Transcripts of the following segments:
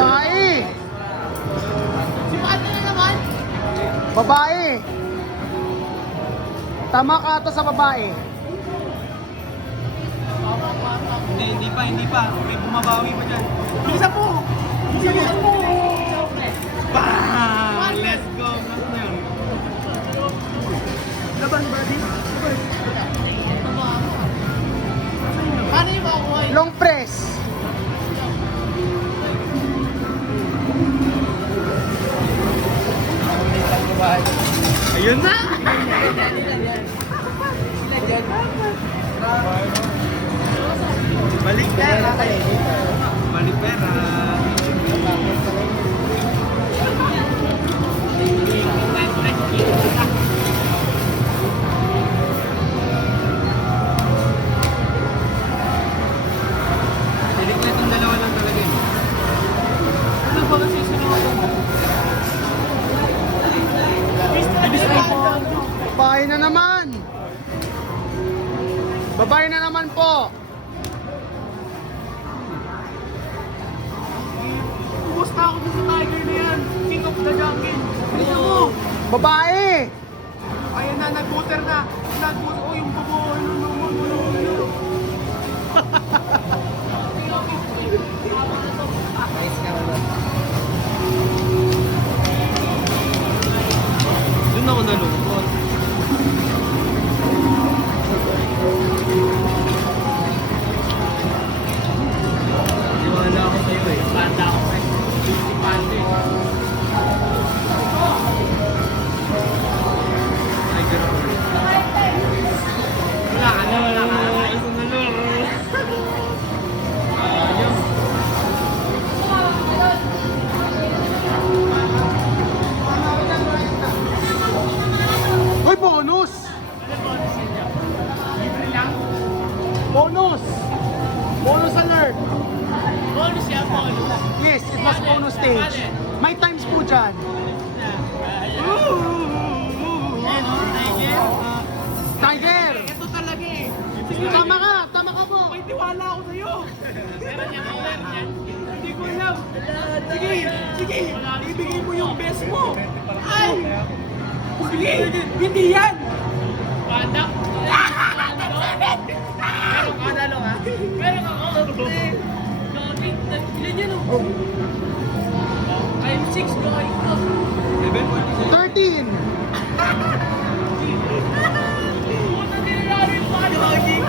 Babae! Babae! Tama ka ata sa babae. Hindi pa. May bumabawi pa dyan. Bilisan mo! Bilisan mo! Bang! Let's go! Ano na yun? Laban, buddy. Ano yung makuha? Long press. Ayun na! Balik pera. Balik pera. Siliklet yung dalawa lang talaga yun. Ano ba kasi sinuha mo? Babae na naman. Babae na naman po. Kumusta ako dun sa tiger na yan? King of the jungle. Bilisan mo! Babae. Ayun na, nag-booter na. Nag-booter. Oh, yung babo. Doon ako nalungkot. Niwala ako sa'yo eh. Banda ako eh. 50 pante. Tiger ako. Wala ka na. Isa na lang. Ayun. Hoy, bonus. Bonus. Bonus alert. Bonus yan, bonus. Yes, it was bonus stage. May times po dyan. Tiger. Ito talaga eh. Tama ka po. May tiwala ako sa'yo. Meron niya alert yan. Hindi ko alam. Sige. Ibigay mo yung best mo. Ay! Sige, hindi yan. Panda. Meron ka dalo ha? Meron ka. Ilan yan o? I'm 6 going. 13. Puta dinilaro yung mga jogging.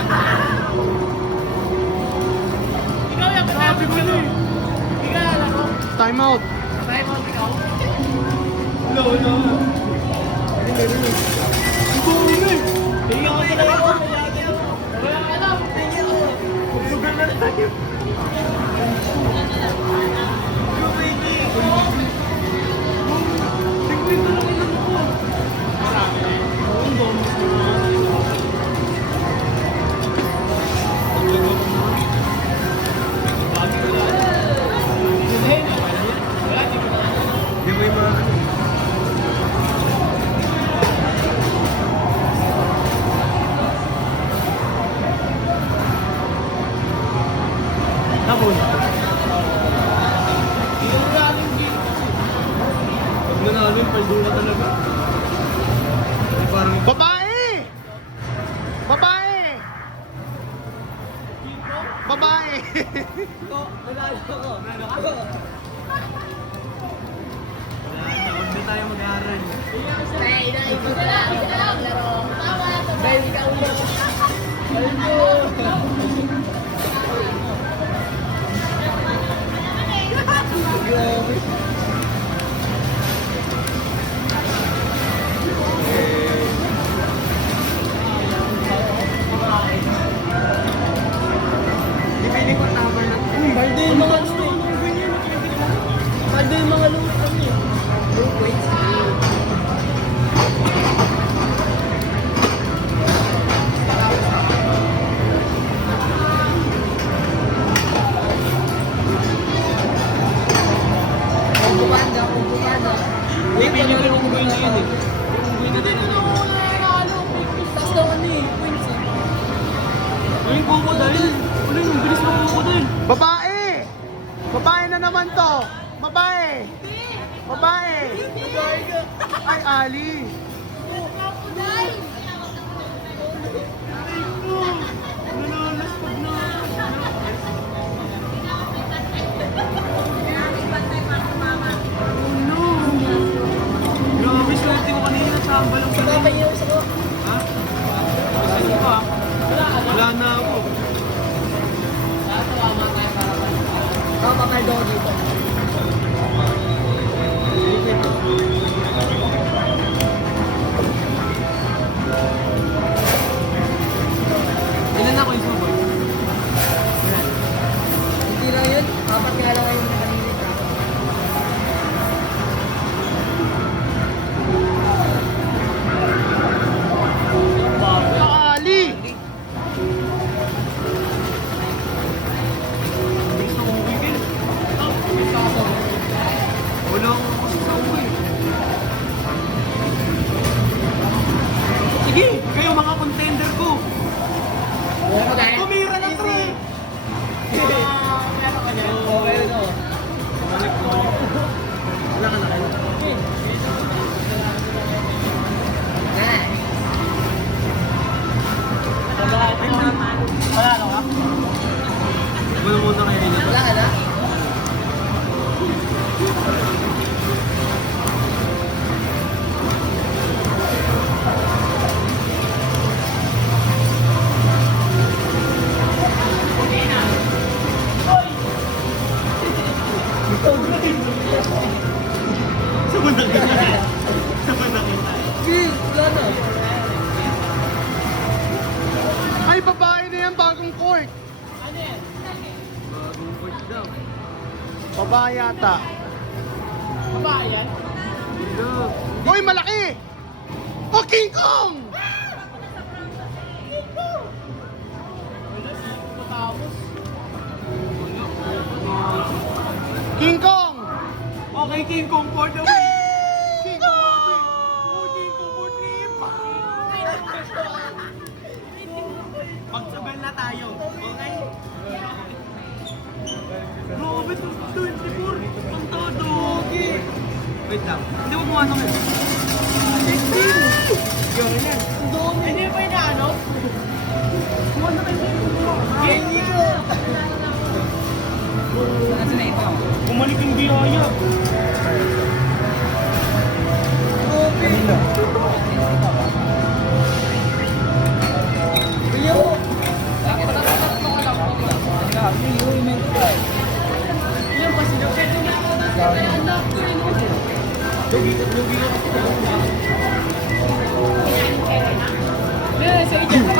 Ikaw yan, sabi ko na eh. Ikaw yan ako. Time out. Time out ikaw. No. Tingnan ko talaga ako. Wala ka alam. Tingnan ko. Sugar na tayo. Di mo yung mga ano. Tapos. Pag nanalo, paldo na talaga. Parang Babae. Babae. Babae. nanalo ako. Huwag na tayo mag-aaral. Ibili ko tama na. Balde yung mga Balde yung mga low weights. Kumbubanda. Pili ko yung unggoy na yun eh. Yung unggoy na din. Tapos daw ano eh, points eh. Yung crocodile. Ano yung bilis ng crocodile? Babae! Babae na naman to! Babae! Babae! Ay, Ali! Nananaspag na. Grabe, swerte ko kanina. Samba lang sa Kapay niyo sa ko. Ha? Kasi pa. Wala na ako. Kapapay daw dito. Ilan ako yung subo? Hindi lang yun. Apat nga lang ngayon na kanina. Ali! Bilis ng unggoy, Ken. Wala akong kasi sa unggoy. Sige, kayo mga contender ko. Tumira na 3. Okay na. Wala ka na kayo. Nice. Wala ka? Wala muna kayo rin. Wala ka na? Sa bandang kita. Sa bandang kita. Sige, wala na. Ay, babae na yan, bagong court! Bagong court daw. Babae yata. Babae yan? Uy, malaki! Oh, King Kong! King Kong! Okay, King Kong for the win! King Kong! Oh, King Kong for the win! Pagsabal na tayo, okay? Grabe, 24! Ang todo! Wait lang, hindi mo kumuha naman. 16! Gawin yan. Hindi pa yung ano? Kuha na kayo. Hindi ko! Kasi na ito. Bumalik yung biyaya. Rio! Bakit natatatlo ka lang? Grabe, Rio, yung may try. Yan pa sila.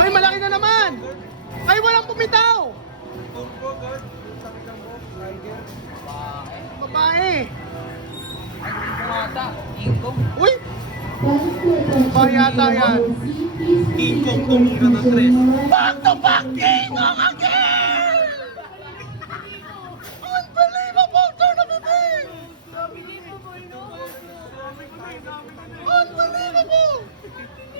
Ay, malaki na naman! Ay, walang pumitaw! Babae! Kumata, Ingkong. Uy! Babae yata yan. King Kong tumira ng 3. Back to back King Kong again! Unbelievable turn of events! Unbelievable!